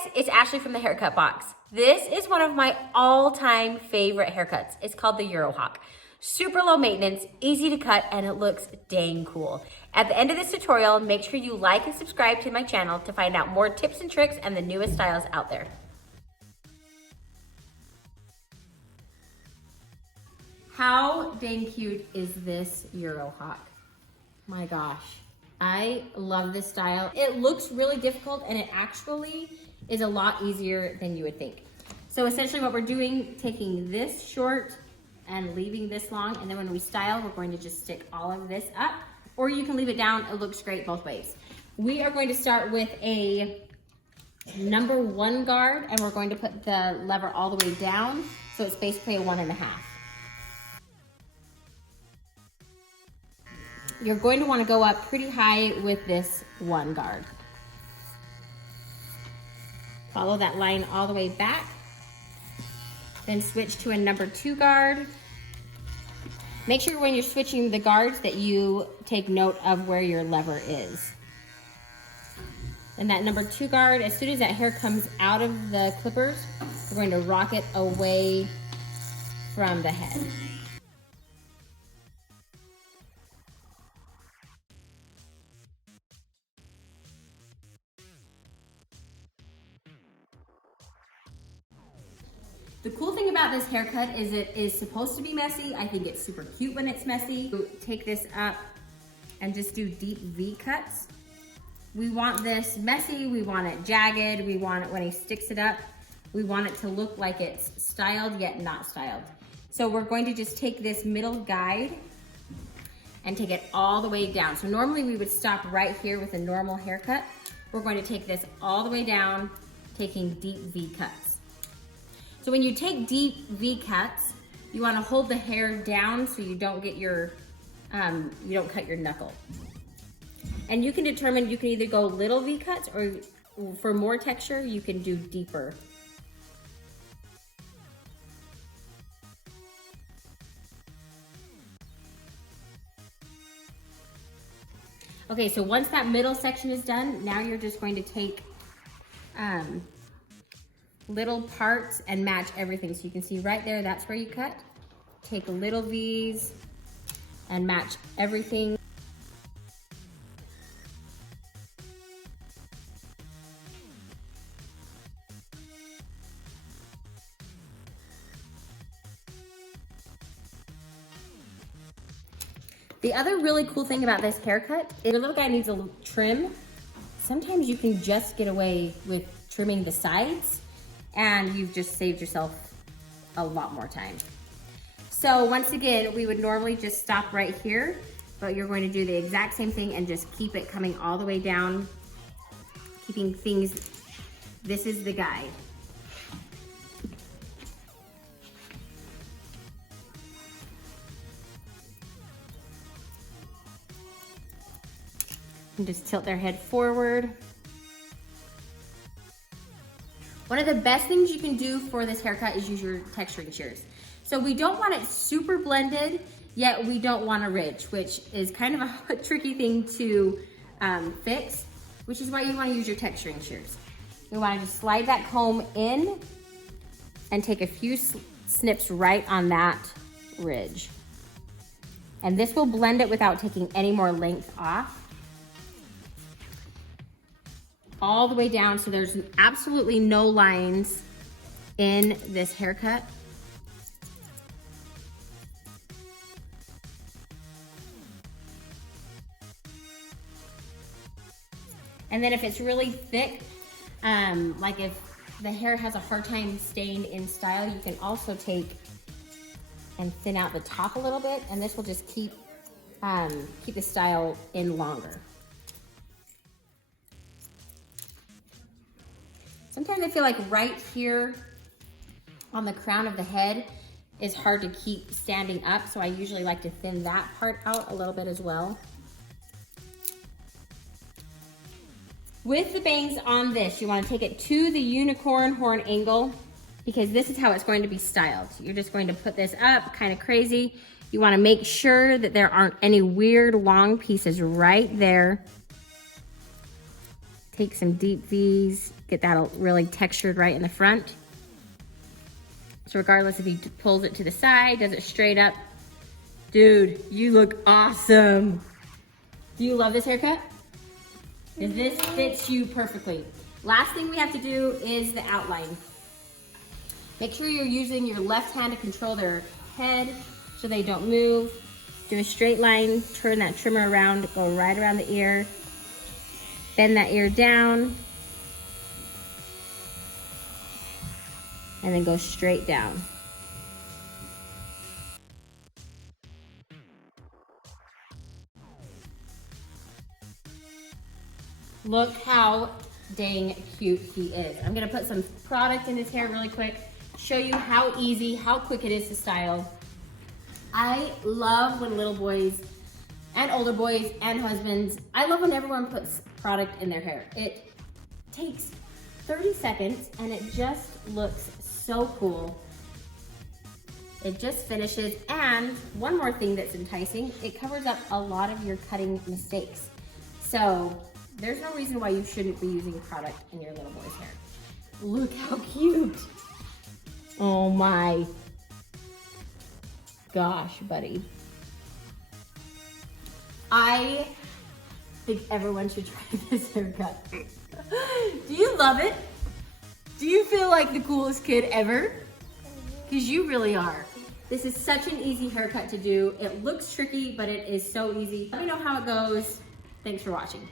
guys, it's Ashley from the Haircut Box. This is one of my all-time favorite haircuts. It's called the Eurohawk. Super low maintenance, easy to cut, and it looks dang cool. At the end of this tutorial, make sure you like and subscribe to my channel to find out more tips and tricks and the newest styles out there. How dang cute is this Eurohawk? My gosh. I love this style. It looks really difficult and it actually is a lot easier than you would think. So essentially what we're doing, taking this short and leaving this long, and then when we style, we're going to just stick all of this up, or you can leave it down. It looks great both ways. We are going to start with a number 1 guard, and we're going to put the lever all the way down. So it's basically a 1.5. You're going to want to go up pretty high with this 1 guard. Follow that line all the way back. Then switch to a number 2 guard. Make sure when you're switching the guards that you take note of where your lever is. And that number 2 guard, as soon as that hair comes out of the clippers, we're going to rock it away from the head. The cool thing about this haircut is it is supposed to be messy. I think it's super cute when it's messy. Take this up and just do deep V cuts. We want this messy, we want it jagged, we want it when he sticks it up, we want it to look like it's styled yet not styled. So we're going to just take this middle guide and take it all the way down. So normally we would stop right here with a normal haircut. We're going to take this all the way down, taking deep V cuts. So when you take deep V cuts, you want to hold the hair down so you don't get your, you don't cut your knuckle. And you can determine, you can either go little V cuts or for more texture, you can do deeper. Okay, so once that middle section is done, now you're just going to take little parts and match everything. So you can see right there, that's where you cut. Take little V's and match everything. The other really cool thing about this haircut, if your little guy needs a trim, sometimes you can just get away with trimming the sides and you've just saved yourself a lot more time. So once again, we would normally just stop right here, but you're going to do the exact same thing and just keep it coming all the way down, keeping things, this is the guide. And just tilt their head forward. One of the best things you can do for this haircut is use your texturing shears. So we don't want it super blended, yet we don't want a ridge, which is kind of a tricky thing to fix, which is why you want to use your texturing shears. You want to just slide that comb in and take a few snips right on that ridge. And this will blend it without taking any more length off. All the way down, so there's absolutely no lines in this haircut. And then if it's really thick, like if the hair has a hard time staying in style, you can also take and thin out the top a little bit, and this will just keep the style in longer. Sometimes I feel like right here on the crown of the head is hard to keep standing up, so I usually like to thin that part out a little bit as well. With the bangs on this, you want to take it to the unicorn horn angle because this is how it's going to be styled. You're just going to put this up kind of crazy. You want to make sure that there aren't any weird long pieces right there. Take some deep V's, Get that really textured right in the front. So regardless if he pulls it to the side, does it straight up, dude, you look awesome. Do you love this haircut? This fits you perfectly. Last thing we have to do is the outline. Make sure you're using your left hand to control their head so they don't move. Do a straight line, turn that trimmer around, go right around the ear. Bend that ear down. And then go straight down. Look how dang cute he is. I'm gonna put some product in his hair really quick, show you how easy, how quick it is to style. I love when little boys and older boys and husbands, I love when everyone puts product in their hair. It takes 30 seconds and it just looks so cool. It just finishes, and one more thing that's enticing, it covers up a lot of your cutting mistakes. So there's no reason why you shouldn't be using product in your little boy's hair. Look how cute. Oh my gosh, buddy. I think everyone should try this haircut. Do you love it? Do you feel like the coolest kid ever? Because you really are. This is such an easy haircut to do. It looks tricky, but it is so easy. Let me know how it goes. Thanks for watching.